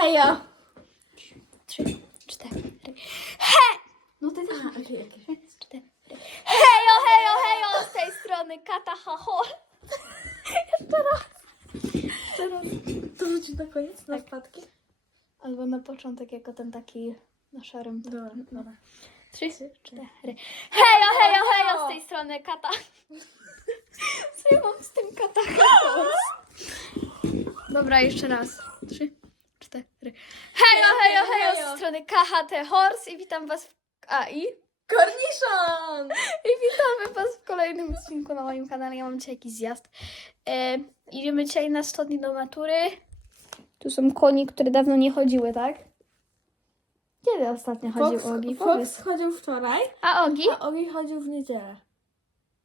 Hejo! Trzy, cztery. No ty też jakieś. cztery. Hejo, hejo, hejo! Z tej strony Kata Haho. Jeszcze raz. Teraz to rzucić na koniec, na wpadki? Albo na początek jako ten taki na szarym. Dobra, dobra. Trzy, cztery. Hejo, hejo, hejo! Z tej strony Kata. Co ja mam z tym Kata? Dobra, jeszcze raz. Trzy, cztery. Hejo, hejo, hejo! Z strony KHT Horse i witam was w... A, i? Korniszon! I witamy Was w kolejnym odcinku na moim kanale. Ja mam dzisiaj jakiś zjazd. E, idziemy dzisiaj na 100 dni do matury. Tu są koni, które dawno nie chodziły, tak? Kiedy ostatnio chodził Fox, Ogi? Fox Powiedz. chodził wczoraj, A Ogi? a Ogi chodził w niedzielę.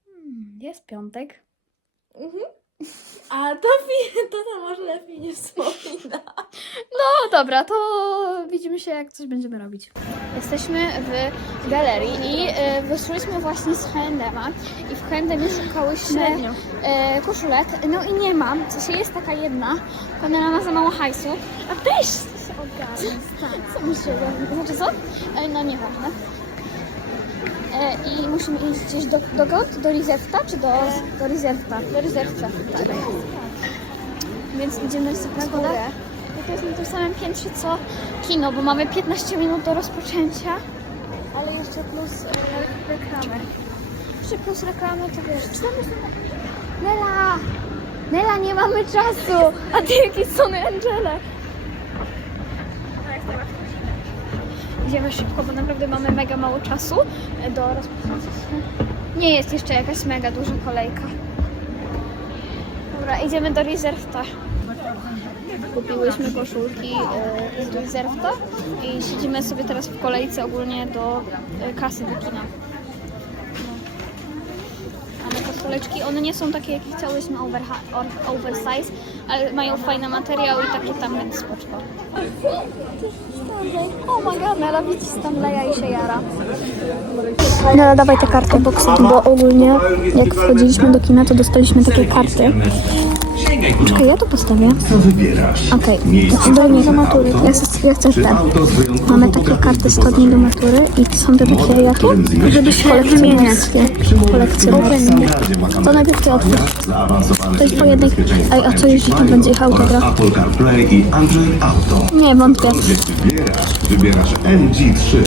Hmm, jest piątek. Mhm. A to, fi- to tam może lepiej nie wspomina. No dobra, to widzimy się jak coś będziemy robić. Jesteśmy w galerii i e, wyszłyśmy właśnie z H&M'a i w H&M'ie szukałyśmy Średnio. e, koszulek, no i nie mam, w sensie jest taka jedna, ona ma za mało hajsu, a weź się ogarnij, co mi się znaczy co? E, no nieważne. E, I musimy iść gdzieś do, dokąd? Do Rizerta czy do, do Rizerta? Do Rizerta, tak. Więc idziemy sobie na górę. I to jest na tym samym piętrze co kino, bo mamy 15 minut do rozpoczęcia, ale jeszcze plus e, reklamę. Jeszcze plus reklamę, to wiesz, czytamy sobie... Nela! Nela, nie mamy czasu! A ty jakie Sony Angele? Idziemy szybko, bo naprawdę mamy mega mało czasu do rozpoczęcia. Nie jest jeszcze jakaś mega duża kolejka. Dobra, idziemy do Reservta. Kupiłyśmy koszulki e, z Reservta i siedzimy sobie teraz w kolejce ogólnie do e, kasy do kina. Mamy one nie są takie jakie chciałyśmy or- oversize, ale mają fajny materiał i takie tam więc spoczko. O my god, Nela Stanleya i się jara. Nela, dawaj te karty, bo ogólnie jak wchodziliśmy do kina, to dostaliśmy takie karty. Czekaj, ja to postawię. Co wybierasz? Okej, Miejsce do mnie do matury. Ja ja chcę Czy te. auto z wyjątkową Mamy takie karty 100 dni do matury i są te takie jakie? którym zmieści Żeby się kolekcjonerskie. Kolekcjonerskie. To najpierw ty otwórz. To jest po jednej... Ej, a co jeśli tam będzie ich autograf? Apple CarPlay i Android Auto. Nie, wątpię. Wybierasz, wybierasz MG3.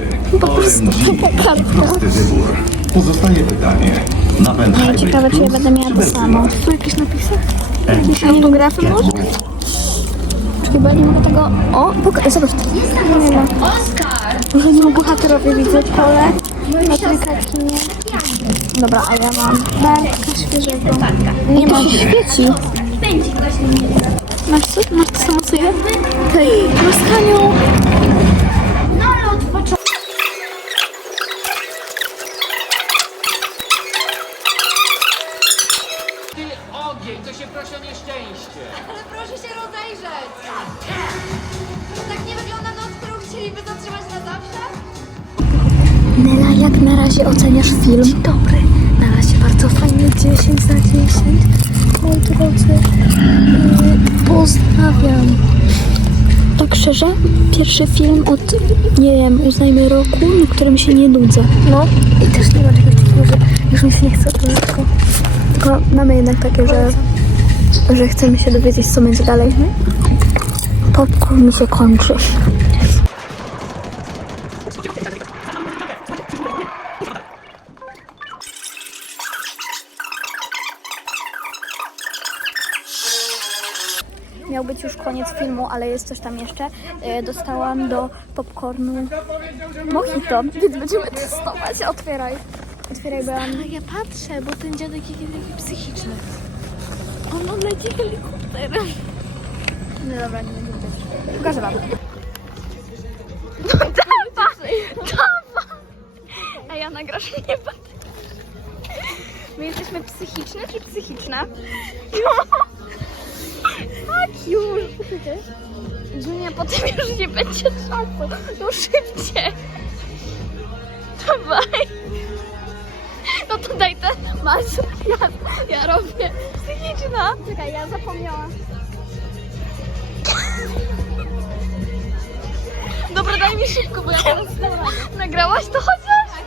Po prostu taka wybór. Pozostaje pytanie. Napęd No ciekawe, czy ja będę miała to samo. Tu jakieś napisy? Jakieś MG. autografy może? Ja nie mogę tego... O, poka- zobacz. Nie ma. Może nie bohaterowie widzę pole. Patryka kinie. Dobra, a ja mam Berka świeżego. Nie ma się świeci. Masz co? Masz to samo co ja? Hej, Roskaniu! Oceniasz film? Dzień dobry. Na razie bardzo fajnie, 10 za 10. Moi drodzy, yy, pozdrawiam. Tak szczerze, pierwszy film od, nie wiem, uznajmy roku, na którym się nie nudzę. No. I też nie ma czegoś takiego, że już mi się nie chce oglądać, tylko, tylko mamy jednak takie, że, że chcemy się dowiedzieć, co będzie dalej. Popcorn mi się kończy. Już koniec filmu, ale jest coś tam jeszcze. E, Dostałam do popcornu mojito, więc będziemy testować. Otwieraj. Otwieraj, bo ja mam... Ja patrzę, bo ten dziadek jest taki psychiczny. On, on leci helikopterem. No dobra, nie będę też. Pokażę wam. No dawaj! Dawaj! A ja nagrasz mnie patrz. My jesteśmy psychiczne czy psychiczna? Tak już! Junia, potem już nie będzie czasu. No szybciej! Dawaj! No to daj te masz. Ja, ja robię psychiczna. Czekaj, ja zapomniałam. Daj mi szybko, bo ja teraz Nagrałaś to chociaż?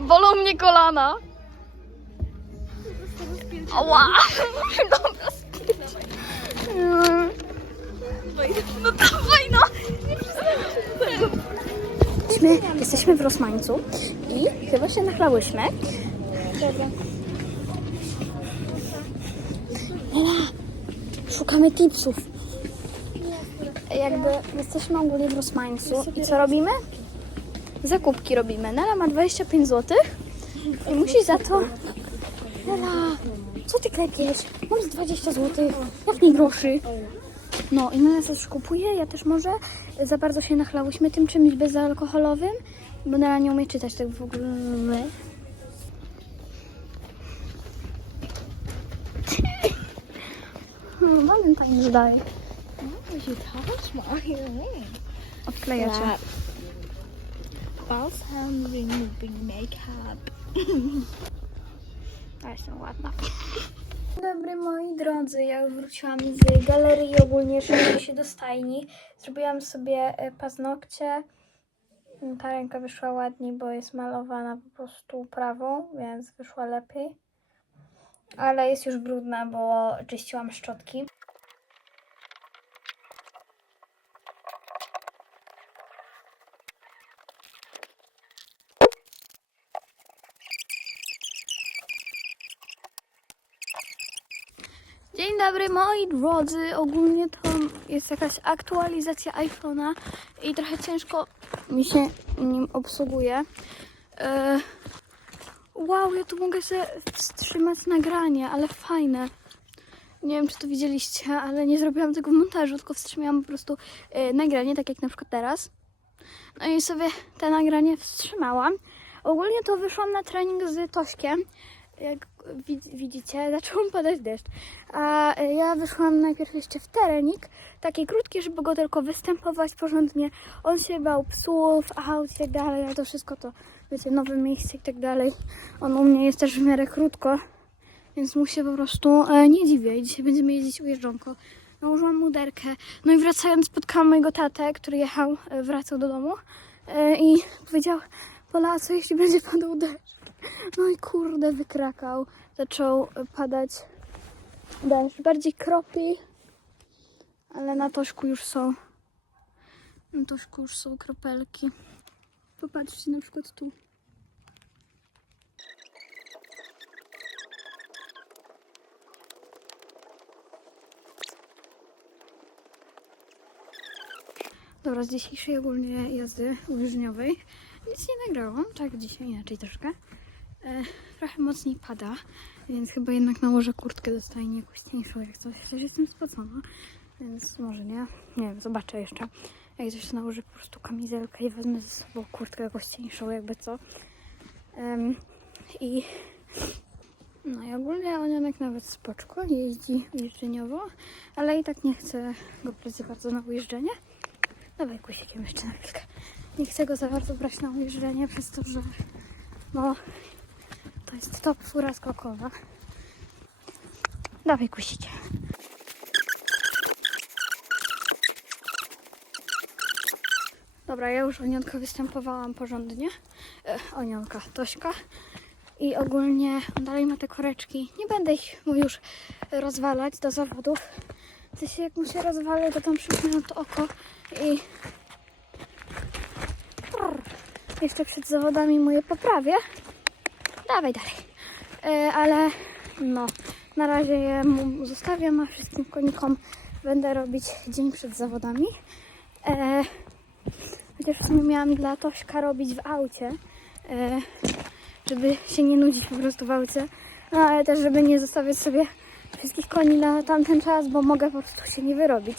Bolą mnie kolana. Ała! Dobra, Jesteśmy, jesteśmy w Rosmańcu i chyba się nachlałyśmy. Ela, szukamy tipsów. Jakby jesteśmy ogólnie w Rosmańcu i co robimy? Zakupki robimy. Nela ma 25 zł i musi za to... Nela, co ty klepiesz? Mam z 20 zł. Jak nie groszy? No i Nela coś kupuje, ja też może. Za bardzo się nachlałyśmy tym czymś bezalkoholowym, bo Nela nie umie czytać tak w ogóle. Hmm, Valentine zdaje. You touch my hair. Odklejacie. Balsam removing makeup. Ja jestem ładna. Dobry moi drodzy, ja wróciłam z galerii ogólnie szykuję się do stajni. Zrobiłam sobie e, paznokcie. Ta ręka wyszła ładniej, bo jest malowana po prostu prawą, więc wyszła lepiej. Ale jest już brudna, bo czyściłam szczotki. Dzień dobry moi drodzy, ogólnie to jest jakaś aktualizacja iPhone'a i trochę ciężko mi się nim obsługuje. E, wow, ja tu mogę sobie wstrzymać nagranie, ale fajne. Nie wiem, czy to widzieliście, ale nie zrobiłam tego w montażu, tylko wstrzymałam po prostu e, nagranie, tak jak na przykład teraz. No i sobie te nagranie wstrzymałam. Ogólnie to wyszłam na trening z Tośkiem. Jak wid- widzicie, zaczął padać deszcz. A e, ja wyszłam najpierw jeszcze w terenik, taki krótki, żeby go tylko występować porządnie. On się bał psów, aut i tak dalej, ale to wszystko to, wiecie, nowe miejsce i tak dalej. On u mnie jest też w miarę krótko, więc mu się po prostu e, nie dziwię. Dzisiaj będziemy jeździć ujeżdżonko. Nałożyłam mu derkę. No i wracając spotkałam mojego tatę, który jechał, e, wracał do domu e, i powiedział, Pola, co jeśli będzie padał deszcz? No i kurde, wykrakał. Zaczął padać deszcz. Bardziej kropli, ale na tożku już są. Na tożku już są kropelki. Popatrzcie na przykład tu. Dobra, z dzisiejszej ogólnie jazdy użyżniowej nic nie nagrałam, tak dzisiaj inaczej troszkę. E, trochę mocniej pada, więc chyba jednak nałożę kurtkę do stajni jakąś cieńszą jak coś. Też jestem spocona, więc może nie. Nie wiem, zobaczę jeszcze. Jak coś nałożę po prostu kamizelkę i wezmę ze sobą kurtkę jakąś cieńszą, jakby co. Em, I no i ogólnie Onionek nawet spoczko jeździ jeżdżeniowo, ale i tak nie chcę go za bardzo na ujeżdżenie. Dawaj kusikiem jeszcze na chwilkę. Nie chcę go za bardzo brać na ujeżdżenie przez to, że no to jest top fura skokowa. Dawaj kusicie. Dobra, ja już Onionka występowałam porządnie. E, Onionka, Tośka. I ogólnie on dalej ma te koreczki. Nie będę ich mu już rozwalać do zawodów. W sensie jak mu się rozwalę, to tam przypnę to oko i jeszcze przed zawodami mu je poprawię. Dawaj dalej. E, ale no, na razie je mu zostawiam, a wszystkim konikom będę robić dzień przed zawodami. E, chociaż w sumie miałam dla Tośka robić w aucie, e, żeby się nie nudzić po prostu w aucie. No ale też, żeby nie zostawiać sobie wszystkich koni na tamten czas, bo mogę po prostu się nie wyrobić.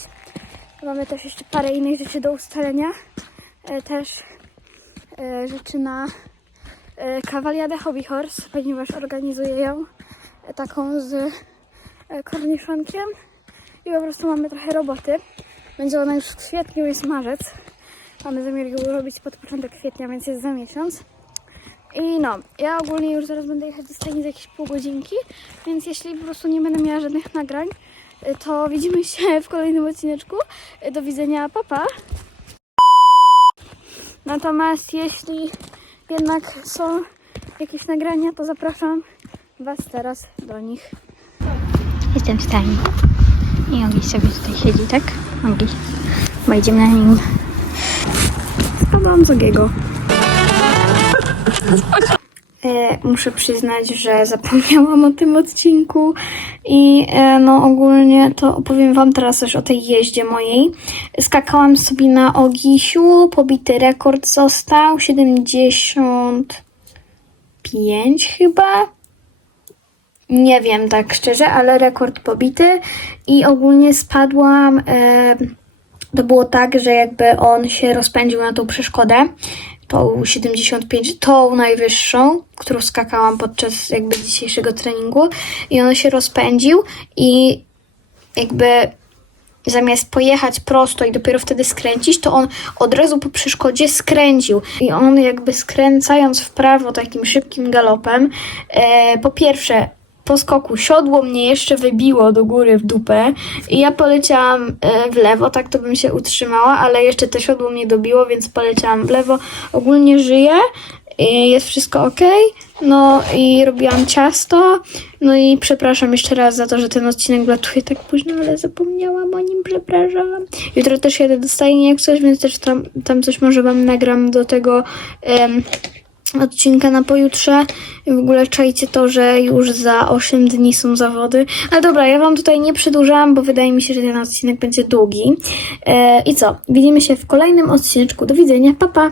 Mamy też jeszcze parę innych rzeczy do ustalenia. Też rzeczy na kawaliadę Hobby Horse, ponieważ organizuję ją e, taką z e, korniszonkiem i po prostu mamy trochę roboty. Będzie ona już w kwietniu, jest marzec. Mamy zamiar ją robić pod początek kwietnia, więc jest za miesiąc. I no, ja ogólnie już zaraz będę jechać do stajni za jakieś pół godzinki, więc jeśli po prostu nie będę miała żadnych nagrań, to widzimy się w kolejnym odcineczku. Do widzenia, papa! Natomiast jeśli jednak są jakieś nagrania, to zapraszam Was teraz do nich. Jestem w stajni. I Ogi sobie tutaj siedzi, tak? Ogi. Bo idziemy na nim. Spadłam z Ogiego. E, muszę przyznać, że zapomniałam o tym odcinku i e, no ogólnie to opowiem wam teraz też o tej jeździe mojej. Skakałam sobie na Ogisiu, pobity rekord został 75 chyba. Nie wiem tak szczerze, ale rekord pobity i ogólnie spadłam. E, to było tak, że jakby on się rozpędził na tą przeszkodę, tą 75, tą najwyższą, którą skakałam podczas jakby dzisiejszego treningu i on się rozpędził i jakby zamiast pojechać prosto i dopiero wtedy skręcić, to on od razu po przeszkodzie skręcił. I on jakby skręcając w prawo takim szybkim galopem, e, po pierwsze po skoku siodło mnie jeszcze wybiło do góry w dupę i ja poleciałam e, w lewo, tak to bym się utrzymała, ale jeszcze to siodło mnie dobiło, więc poleciałam w lewo. Ogólnie żyję, i jest wszystko ok. No i robiłam ciasto. No i przepraszam jeszcze raz za to, że ten odcinek latuje tak późno, ale zapomniałam o nim, przepraszam. Jutro też jadę do stajni jak coś, więc też tam, tam coś może wam nagram do tego em, odcinka na pojutrze. W ogóle czajcie to, że już za 8 dni są zawody. Ale dobra, ja wam tutaj nie przedłużam, bo wydaje mi się, że ten odcinek będzie długi. E, I co? Widzimy się w kolejnym odcineczku. Do widzenia, pa pa!